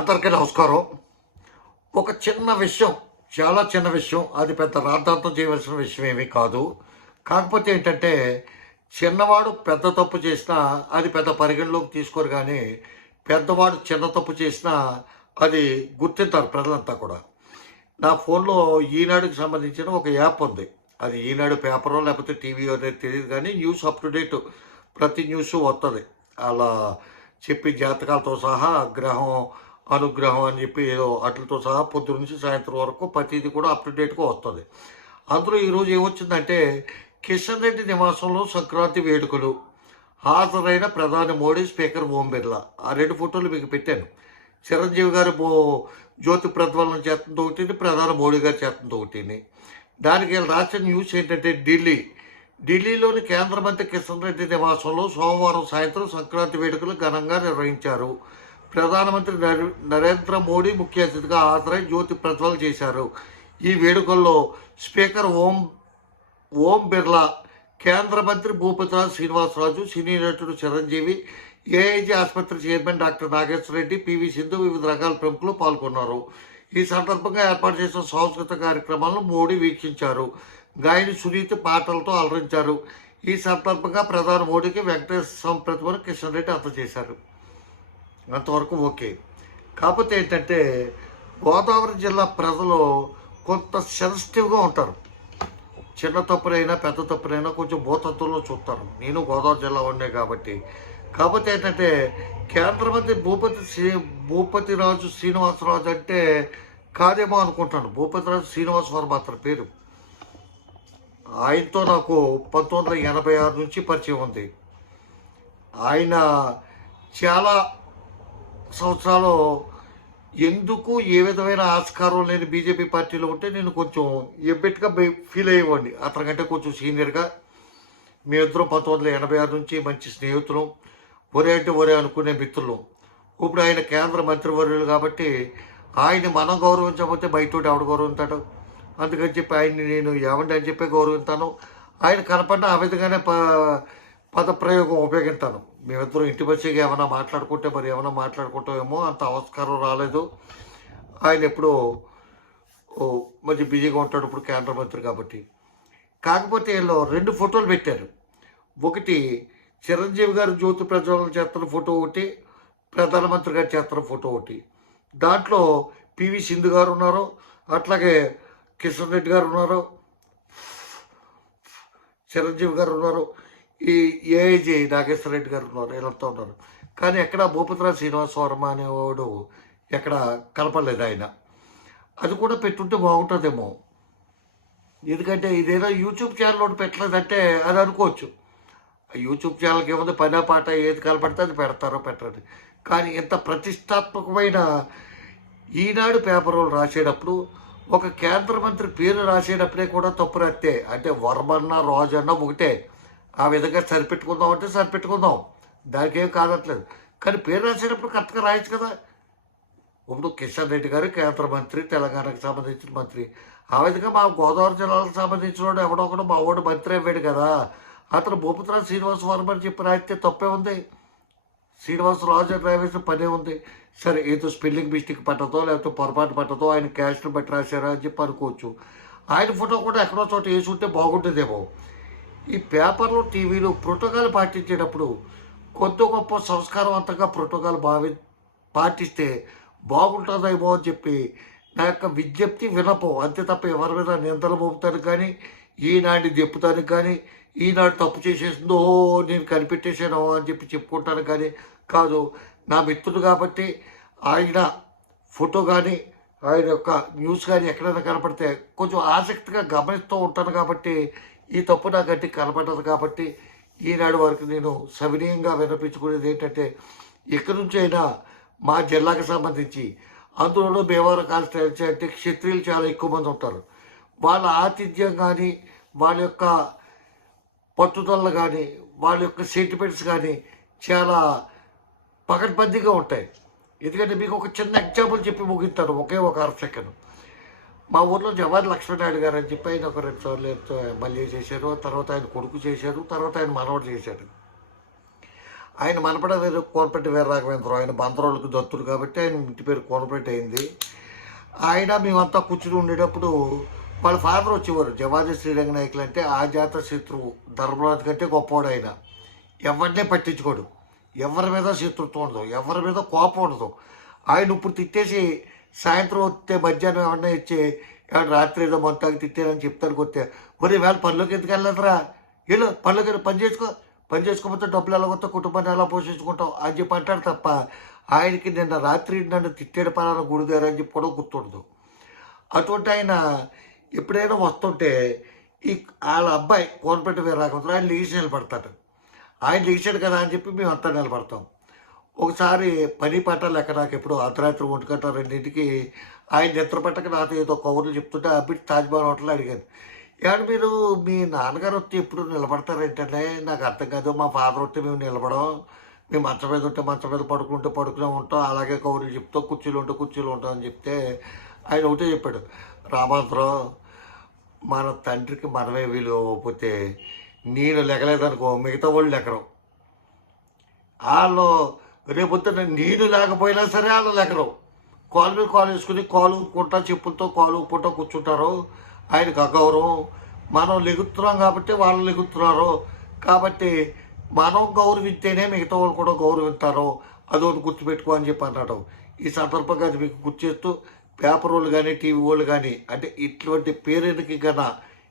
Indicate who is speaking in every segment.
Speaker 1: అందరికీ నమస్కారం. ఒక చిన్న విషయం చాలా చిన్న విషయం అది పెద్ద రాద్ధాంతం చేయవలసిన విషయం ఏమీ కాదు. కాకపోతే ఏంటంటే చిన్నవాడు పెద్ద తప్పు చేసినా అది పెద్ద పరిగణలోకి తీసుకోరు కానీ పెద్దవాడు చిన్న తప్పు చేసినా అది గుర్తింటారు ప్రజలంతా కూడా. నా ఫోన్లో ఈనాడుకి సంబంధించిన ఒక యాప్ ఉంది. అది ఈనాడు పేపరో లేకపోతే టీవీ అనేది తెలియదు కానీ న్యూస్ అప్ టు డేట్ ప్రతి న్యూస్ వస్తుంది అలా చెప్పి జాతకాలతో సహా గ్రహం అనుగ్రహం అని చెప్పి ఏదో అట్లతో సహా పొద్దు నుంచి సాయంత్రం వరకు ప్రతిదీ కూడా అప్ టు డేట్గా వస్తుంది. అందులో ఈరోజు ఏమొచ్చిందంటే కిషన్ రెడ్డి నివాసంలో సంక్రాంతి వేడుకలు. హాజరైన ప్రధాని మోడీ స్పీకర్ ఓం బిర్లా. ఆ రెండు ఫోటోలు మీకు పెట్టాను. చిరంజీవి గారు బో జ్యోతి ప్రజ్వలన చేతంతో ఒకటిని ప్రధాని మోడీ గారి చేతంతో ఒకటిని. దానికి రాసిన న్యూస్ ఏంటంటే ఢిల్లీ. ఢిల్లీలోని కేంద్ర మంత్రి కిషన్ రెడ్డి నివాసంలో సోమవారం సాయంత్రం సంక్రాంతి వేడుకలు ఘనంగా నిర్వహించారు. ప్రధానమంత్రి నరేంద్ర మోడీ ముఖ్య అతిథిగా హాజరై జ్యోతి ప్రజ్వలన చేశారు. ఈ వేడుకల్లో స్పీకర్ ఓం ఓం బిర్లా కేంద్ర మంత్రి భూపతిరాజు శ్రీనివాసరాజు సినీ నటుడు చిరంజీవి ఏఐజీ ఆసుపత్రి chairman doctor Nageswara Reddy PV Sindhu వివిధ రకాల ప్రముఖులు పాల్గొన్నారు. ఈ సందర్భంగా ఏర్పాటు చేసిన సాంస్కృతిక కార్యక్రమాలను మోడీ వీక్షించారు. గాయని సునీతి పాటలతో అలరించారు. ఈ సందర్భంగా ప్రధాని మోడీకి వెంకటేశ్వర స్వామి ప్రతిమను కిషన్ రెడ్డి అందజేశారు. అంతవరకు ఓకే. కాకపోతే ఏంటంటే గోదావరి జిల్లా ప్రజలు కొంత సెన్సిటివ్గా ఉంటారు. చిన్న తప్పులైనా పెద్ద తప్పులైనా కొంచెం భూతత్వంలో చూస్తారు. నేను గోదావరి జిల్లా ఉండే కాబట్టి. కాకపోతే ఏంటంటే కేంద్ర మంత్రి భూపతి శ్రీ భూపతిరాజు శ్రీనివాసరాజు అంటే కాదేమో అనుకుంటాను. భూపతిరాజు శ్రీనివాస వర్మ అతని పేరు. ఆయనతో నాకు పంతొమ్మిది వందల ఎనభై ఆరు నుంచి పరిచయం ఉంది. ఆయన చాలా సంవత్సరాలు ఎందుకు ఏ విధమైన ఆస్కారం లేని బీజేపీ పార్టీలో ఉంటే నేను కొంచెం ఎబ్బెట్టుగా ఫీల్ అయ్యేవాడిని. అతనికంటే కొంచెం సీనియర్గా మేమిద్దరం పంతొమ్మిది వందల ఎనభై ఆరు నుంచి మంచి స్నేహితులం. ఒరే అంటే ఒరే అనుకునే మిత్రులు. ఇప్పుడు ఆయన కేంద్ర మంత్రివర్యులు కాబట్టి ఆయన్ని మనం గౌరవించకపోతే బయటోటి ఆవిడ గౌరవించాడు అందుకని చెప్పి ఆయన్ని నేను ఏమండి అని చెప్పి గౌరవిస్తాను. ఆయన కనపడిన ఆ విధంగానే ప పద ప్రయోగం ఉపయోగిస్తాను. మేమిద్దరం ఇంటి వచ్చి ఏమైనా మాట్లాడుకుంటే మరి ఏమైనా మాట్లాడుకుంటామేమో అంత ఆస్కారం రాలేదు. ఆయన ఎప్పుడో ఓ మంచి బిజీగా ఉంటాడు ఇప్పుడు కేంద్ర మంత్రి కాబట్టి. కాకపోతే వీళ్ళు రెండు ఫోటోలు పెట్టారు. ఒకటి చిరంజీవి గారు జ్యోతి ప్రజ్వలన చేస్తున్న ఫోటో ఒకటి ప్రధానమంత్రి గారు చేస్తున్న ఫోటో ఒకటి. దాంట్లో పివి సింధు గారు ఉన్నారు అట్లాగే కిషన్ రెడ్డి గారు ఉన్నారు చిరంజీవి గారు ఉన్నారు. ఈ ఏఐజీ నాగేశ్వర రెడ్డి గారు ఉన్నారు వీళ్ళంతా ఉన్నారు. కానీ ఎక్కడ భూపతిరా శ్రీనివాస వర్మ అనేవాడు ఎక్కడ కలపలేదు ఆయన. అది కూడా పెట్టుంటే బాగుంటుందేమో. ఎందుకంటే ఇదేదో యూట్యూబ్ ఛానల్ ఒకటి పెట్టలేదంటే అది అనుకోవచ్చు. ఆ యూట్యూబ్ ఛానల్కి ఏముంది? పని పాట ఏది కనపడితే అది పెడతారో పెట్టండి. కానీ ఇంత ప్రతిష్టాత్మకమైన ఈనాడు పేపర్ రాసేటప్పుడు ఒక కేంద్ర మంత్రి పేరు రాసేటప్పుడే కూడా తప్పు రత్తే అంటే వర్మన్న రాజన్న ఒకటే. ఆ విధంగా సరిపెట్టుకుందాం అంటే సరిపెట్టుకుందాం. దానికి ఏం కాదట్లేదు. కానీ పేరు రాసేటప్పుడు కరెక్ట్గా రాయొచ్చు కదా. ఇప్పుడు కిషన్ రెడ్డి గారు కేంద్ర మంత్రి తెలంగాణకు సంబంధించిన మంత్రి. ఆ విధంగా మా గోదావరి జిల్లాకు సంబంధించిన వాడు ఎవడో ఒకడు మా వాడు మంత్రి అయ్యాడు కదా. అతను భూపతిరాజు శ్రీనివాస వర్మ అని చెప్పి రాయితే తప్పే ఉంది. శ్రీనివాసరాజు అని రావేసిన పనే ఉంది. సరే ఏదో స్పెల్లింగ్ మిస్టేక్ పట్టదో లేకపోతే పొరపాటు పట్టదో ఆయన క్యాష్ను బట్టి రాశారా అని చెప్పి అనుకోవచ్చు. ఆయన ఫోటో కూడా ఎక్కడో చోట వేసి ఉంటే బాగుంటుందేమో ఈ పేపర్లు టీవీలు ప్రోటోకాల్ పాటించేటప్పుడు కొద్ది గొప్ప సంస్కారవంతంగా ప్రోటోకాల్ భావి పాటిస్తే బాగుంటుందేమో అని చెప్పి నా యొక్క విజ్ఞప్తి వినపం. అంతే తప్ప ఎవరి మీద నిందలు మోపుతాను కానీ ఈనాడిని చెప్పుతాను కానీ ఈనాడు తప్పు చేసేసిందో నేను కనిపెట్టేశాను అని చెప్పి చెప్పుకుంటాను కానీ కాదు. నా మిత్రుడు కాబట్టి ఆయన ఫోటో కానీ ఆయన యొక్క న్యూస్ కానీ ఎక్కడైనా కనపడితే కొంచెం ఆసక్తిగా గమనిస్తూ ఉంటాను కాబట్టి ఈ తప్పు నాకు గట్టి కనపడదు కాబట్టి ఈనాడు వరకు నేను సవినీయంగా వినిపించుకునేది ఏంటంటే ఎక్కడి నుంచైనా అయినా మా జిల్లాకు సంబంధించి అందులో భీమవరం కాన్స్టిట్యున్సీ అంటే క్షత్రియులు చాలా ఎక్కువ మంది ఉంటారు. వాళ్ళ ఆతిథ్యం కానీ వాళ్ళ యొక్క పట్టుదలలు కానీ వాళ్ళ యొక్క సెంటిమెంట్స్ కానీ చాలా పకడ్బందీగా ఉంటాయి. ఎందుకంటే మీకు ఒక చిన్న ఎగ్జాంపుల్ చెప్పి ముగిస్తాను ఒకే ఒక అర సెకండ్. మా ఊర్లో జవహర్ లక్ష్మీనాయుడు గారు అని చెప్పి ఆయన ఒక రెండు సార్లు ఎంతో ఎమ్మెల్యే చేశారు తర్వాత ఆయన కొడుకు చేశారు తర్వాత ఆయన మనవడు చేశాడు. ఆయన మనపడ వేరు కోనపెట్టి వేరే రాఘవేంద్రరావు ఆయన బందరోళ్ళకి దత్తుడు కాబట్టి ఆయన ఇంటి పేరు కోనపెట్టి అయింది. ఆయన మేమంతా కూర్చుని ఉండేటప్పుడు వాళ్ళ ఫాదర్ వచ్చేవారు జవాజీ శ్రీరంగ నాయకులు అంటే ఆ జాతర శత్రువు ధర్మరాజు కంటే గొప్పవాడు ఆయన. ఎవరినే పట్టించుకోడు. ఎవరి మీద శత్రుత్వం ఉండదు ఎవరి మీద కోపం ఉండదు. ఆయన ఇప్పుడు తిట్టేసి సాయంత్రం వస్తే మధ్యాహ్నం ఏమన్నా ఇచ్చి ఏమన్నా రాత్రి ఏదో మొత్తానికి తిట్టారని చెప్తాను వస్తే మరి వేళ పనిలోకి ఎందుకు వెళ్ళదురా వెళ్ళు పనిలోకి పని చేసుకో. పని చేసుకోకపోతే డబ్బులు ఎలా కొత్త కుటుంబాన్ని ఎలా పోషించుకుంటాం అని చెప్పి అంటాడు తప్ప ఆయనకి నిన్న రాత్రి నన్ను తిట్టాడు పలానా గుడిదారు అని చెప్పి కూడా గుర్తుండదు. అటువంటి ఆయన ఎప్పుడైనా వస్తుంటే ఈ వాళ్ళ అబ్బాయి కోనపెట్టి వీరాఘవంతుడు ఆయన లీగిసి నిలబడతాడు. ఆయన లీగిసాడు కదా అని చెప్పి మేము అంతా నిలబడతాం. ఒకసారి పని పాటలు ఎక్కడ నాకు ఎప్పుడు అర్ధరాత్రి ఒంటి గంట రెండింటికి ఆయన నిద్ర పట్టక నాతో ఏదో కవర్లు చెప్తుంటే అబ్బి తాజ్మహల్ హోటల్ అడిగాను ఏమంటే మీరు మీ నాన్నగారు వస్తే ఎప్పుడు నిలబడతారు ఏంటంటే? నాకు అర్థం కాదు మా ఫాదర్ వస్తే మేము నిలబడం. మేము మంచం మీద ఉంటే మంచం మీద పడుకుంటే పడుకునే ఉంటాం అలాగే కౌరులు చెప్తాం కుర్చీలు ఉంటే కుర్చీలు ఉంటాం అని చెప్తే ఆయన ఒకటే చెప్పాడు రామాంతరం మన తండ్రికి మనమే విలువ ఇవ్వకపోతే నేను లెగలేదనుకో మిగతా వాళ్ళు లెక్కరు వాళ్ళు రేపొద్దున నేను లేకపోయినా సరే వాళ్ళు లెక్కరు కాలు మీద కాలు వేసుకుని కాలు ఊపుకుంటా చెప్పులతో కాలు ఊపుకుంటా కూర్చుంటారు. ఆయనకు అగౌరవం. మనం లెగుతున్నాం కాబట్టి వాళ్ళు లెగుతున్నారు. కాబట్టి మనం గౌరవిస్తేనే మిగతా వాళ్ళు కూడా గౌరవిస్తారు. అదొకటి గుర్తుపెట్టుకో అని చెప్పి అన్నాడు. ఈ సందర్భంగా అది మీకు గుర్తు చేస్తూ పేపర్ వాళ్ళు కానీ టీవీ వాళ్ళు కానీ అంటే ఇటువంటి పేరెనికి కన్నా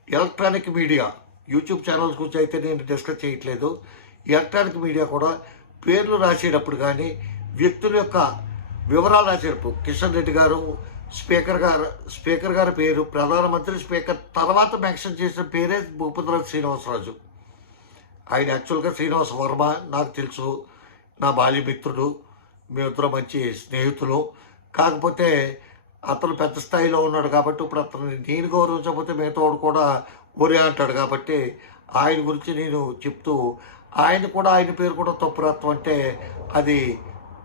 Speaker 1: ఎలక్ట్రానిక్ మీడియా యూట్యూబ్ ఛానల్స్ గురించి అయితే నేను డిస్కస్ చేయట్లేదు. ఎలక్ట్రానిక్ మీడియా కూడా పేర్లు రాసేటప్పుడు కానీ వ్యక్తుల యొక్క వివరాలు రాసేటప్పుడు కిషన్ రెడ్డి గారు స్పీకర్ గారు స్పీకర్ గారి పేరు ప్రధానమంత్రి స్పీకర్ తర్వాత మెన్షన్ చేసిన పేరే భూపతిరాజు శ్రీనివాసరాజు. ఆయన యాక్చువల్గా శ్రీనివాస వర్మ నాకు తెలుసు. నా బాల్యమిత్రుడు. మేమిద్దరం మంచి స్నేహితులు. కాకపోతే అతను పెద్ద స్థాయిలో ఉన్నాడు కాబట్టి ఇప్పుడు అతను నేను గౌరవించకపోతే మిగతావాడు కూడా ఒరే అంటాడు కాబట్టి ఆయన గురించి నేను చెప్తూ ఆయన కూడా ఆయన పేరు కూడా తప్పురత్వం అంటే అది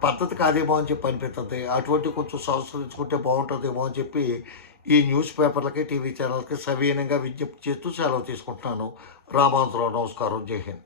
Speaker 1: పద్ధతి కాదేమో అని చెప్పి అనిపిస్తుంది అటువంటి కొంచెం సంస్కరించుకుంటే బాగుంటుందేమో అని చెప్పి ఈ న్యూస్ పేపర్లకి టీవీ ఛానల్కి సవీనంగా విజ్ఞప్తి చేస్తూ సెలవు తీసుకుంటున్నాను. రామాంతరావు నమస్కారం. జై హింద్.